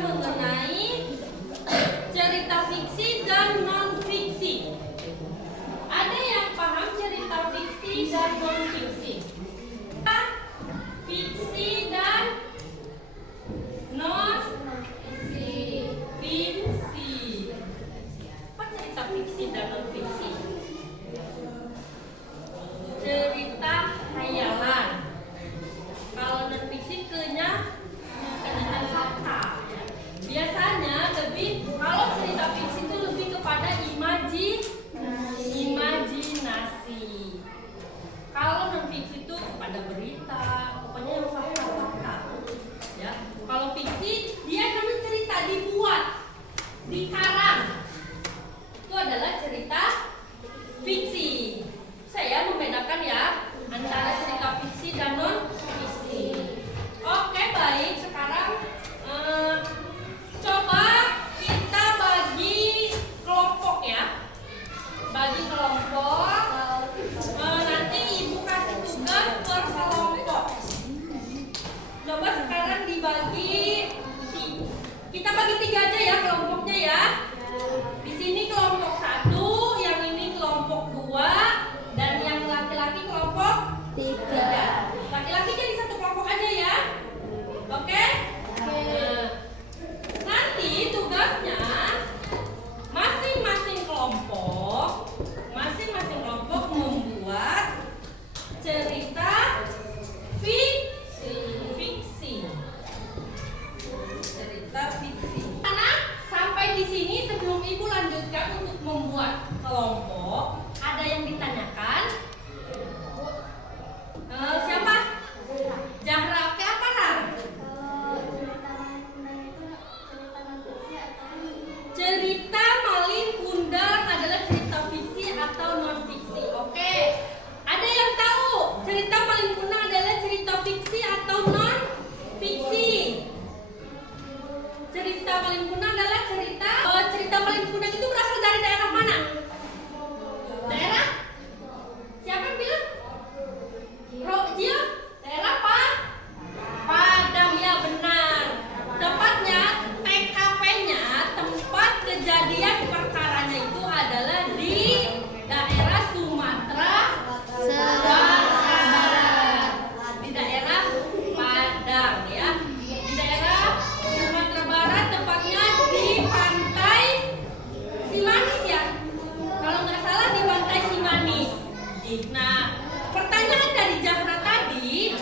mengenai cerita fiksi dan non-fiksi. Ada yang paham cerita fiksi dan non-fiksi? Fiksi dan non-fiksi. Apa cerita fiksi dan non-fiksi? Cerita khayalan. Kalau non-fiksi kenyataan fakta. Biasanya kalau cerita fiksi itu lebih kepada imajinasi. Kalau non-fiksi itu kepada berita, pokoknya yang fakta-fakta. Ya. Kalau fiksi dia namanya cerita dibuat, dikarang. Itu adalah cerita fiksi. Saya membedakan ya antara cerita fiksi dan non-fiksi. Oke, baik. Sekarang coba kita bagi kelompok ya. Bagi kelompok. Nanti ibu kasih tugas per kelompok. Coba sekarang dibagi. Kita bagi 3 aja ya kelompoknya ya. Di sini kelompok 1, yang ini kelompok 2, dan yang laki-laki kelompok 3. Laki-laki jadi satu kelompok aja ya. Oke? Nanti tugasnya masing-masing kelompok membuat cerita fiksi. Cerita fiksi. Anak, sampai di sini sebelum ibu lanjutkan untuk membuat kelompok, ada yang ditanyakan? Siapa? Zahra. Oke, apa Ran? Cerita Malin Kundang adalah cerita fiksi atau non fiksi? Oke. Ada yang tahu cerita Malin Kundang adalah cerita fiksi atau non fiksi? Cerita Malin Kundang adalah cerita Malin Kundang itu berasal dari daerah mana? Daerah? Siapa yang bilang? Rojil? Daerah apa? Padang, ya benar. Tepatnya TKP-nya, tempat kejadian perkaranya itu adalah di daerah Sumatera Barat. Di daerah Padang ya. Di daerah Sumatera Barat, tepatnya di pantai Simanis ya. Kalau nggak salah di pantai Simanis. Nah, pertanyaan dari Zahra tadi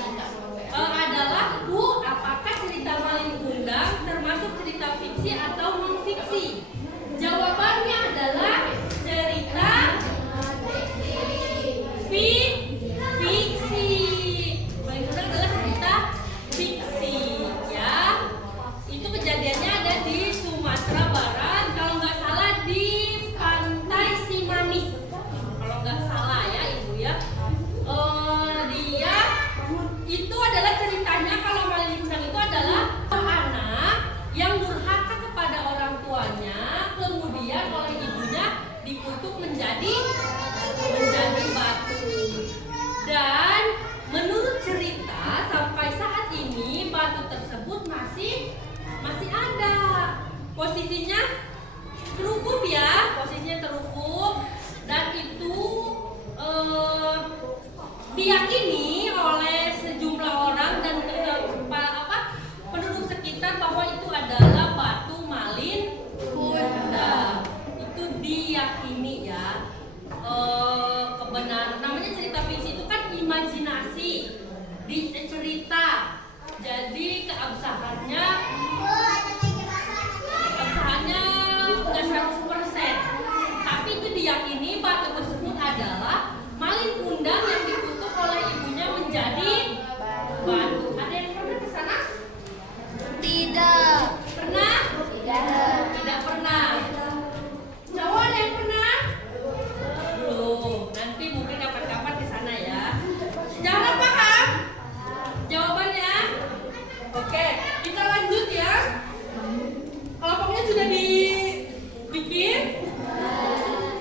adalah, Bu, apakah cerita Malin Kundang termasuk cerita fiksi atau non fiksi? Jawabannya adalah cerita fiksi. Malin Kundang adalah cerita fiksi ya. Itu kejadiannya ada di Sumatera Barat, kalau nggak salah di pantai Simanis. Kalau nggak salah ya Ibu ya. Dia itu adalah ceritanya, kalau Malin Kundang itu adalah anak yang durhaka kepada orang tuanya, kemudian oleh ibunya dikutuk menjadi batu. Dan menurut cerita sampai saat ini batu tersebut masih ada. Posisinya terukup ya, dan itu diyakini oleh sejumlah orang dan penduduk sekitar bahwa itu adalah batu Malin Kundang. Itu diyakini ya. Kebenaran, namanya cerita fiksi itu kan imajinasi, cerita. Jadi keabsahannya nggak 100%. Tapi itu diyakini batu tersebut adalah Malin Kundang yang dikutuk oleh ibunya menjadi batu. Ada yang pernah ke sana? Tidak. Pernah? Tidak pernah. Cowok ada yang pernah? Belum. Nanti mungkin kapan-kapan ke sana ya. Jangan paham? Jawabannya? Oke, kita lanjut ya. Kelompoknya sudah dibikin.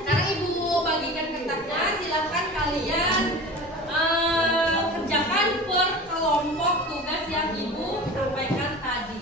Sekarang Ibu bagikan kertasnya. Silakan kalian kerjakan per kelompok tugas yang Ibu sampaikan tadi.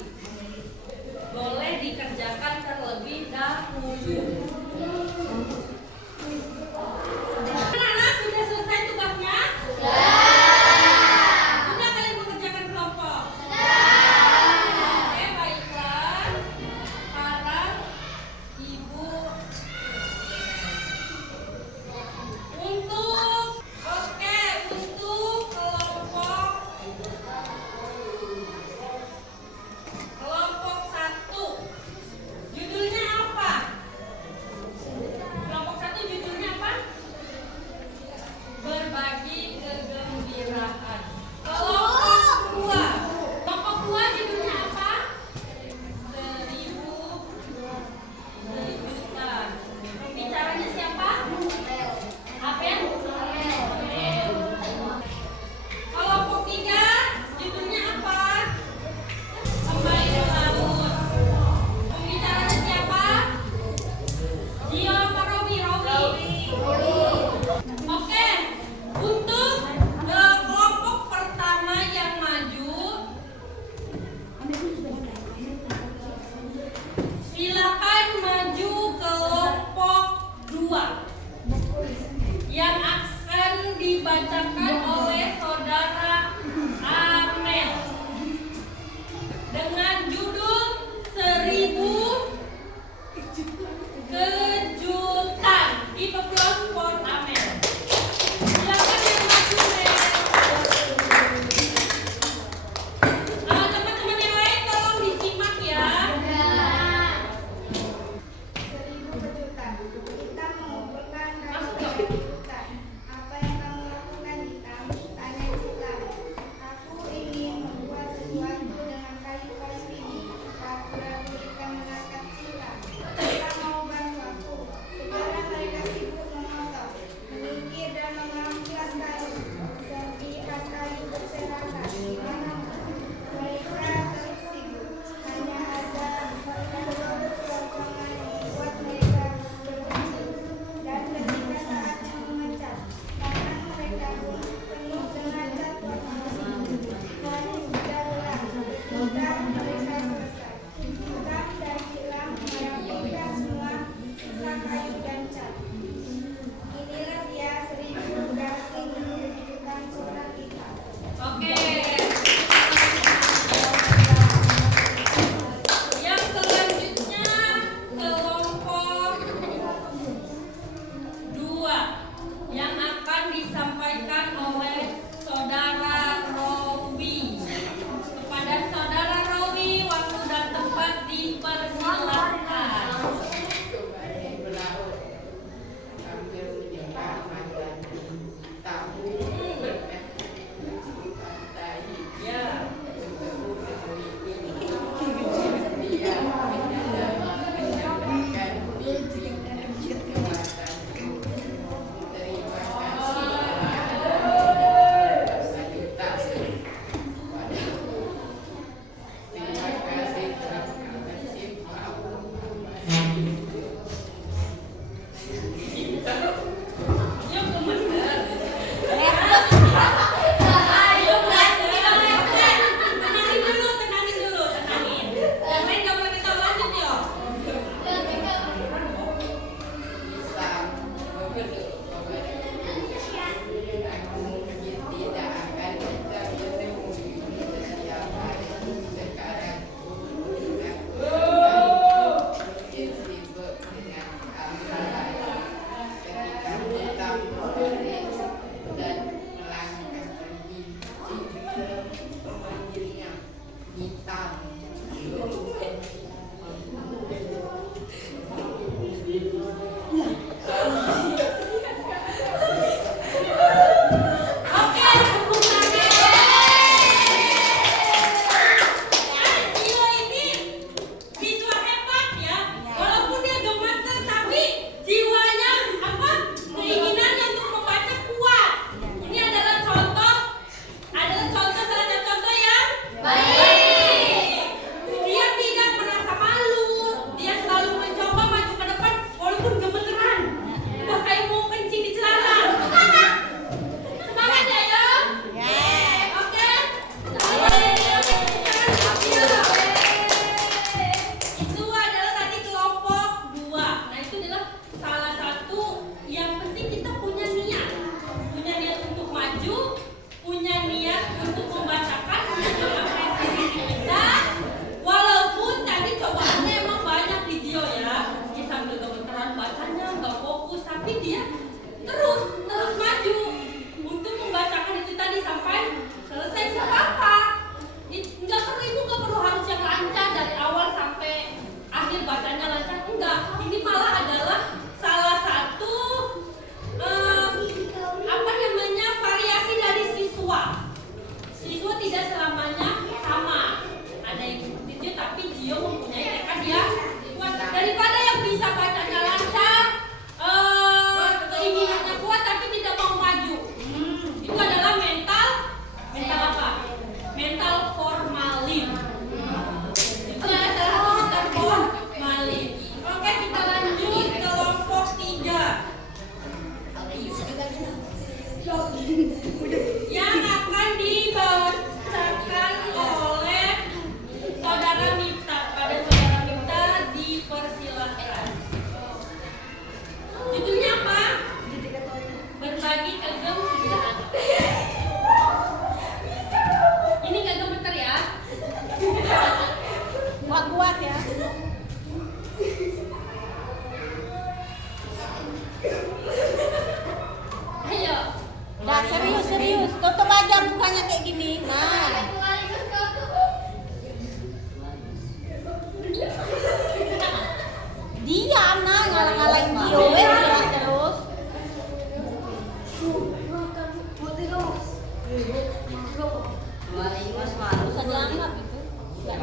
Jadi,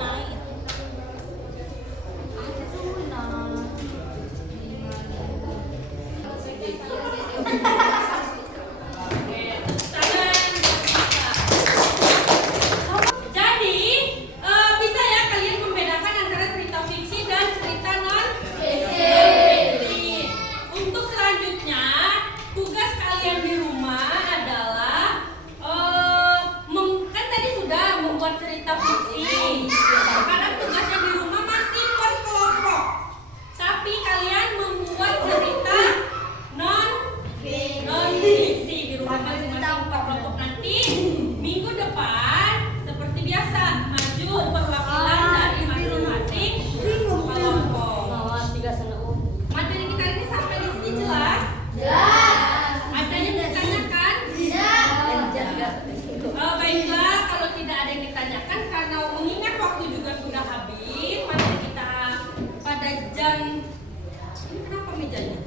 bisa ya kalian membedakan antara cerita fiksi dan cerita non fiksi. Untuk selanjutnya, tugas kalian di rumah adalah kan tadi sudah membuat cerita fiksi. Sekarang tugasnya di rumah masih per kelompok. Tapi kalian membuat cerita non fiksi di rumah masing-masing per kelompok. Nanti minggu depan seperti biasa maju perwakilan dari masing-masing kelompok. Materi kita ini sampai di sini jelas? Ada yang ditanyakan? Baiklah, kalau tidak ada yang ditanyakan karena mengingat waktu juga sudah habis, mari kita pada jam ini kenapa mejanya?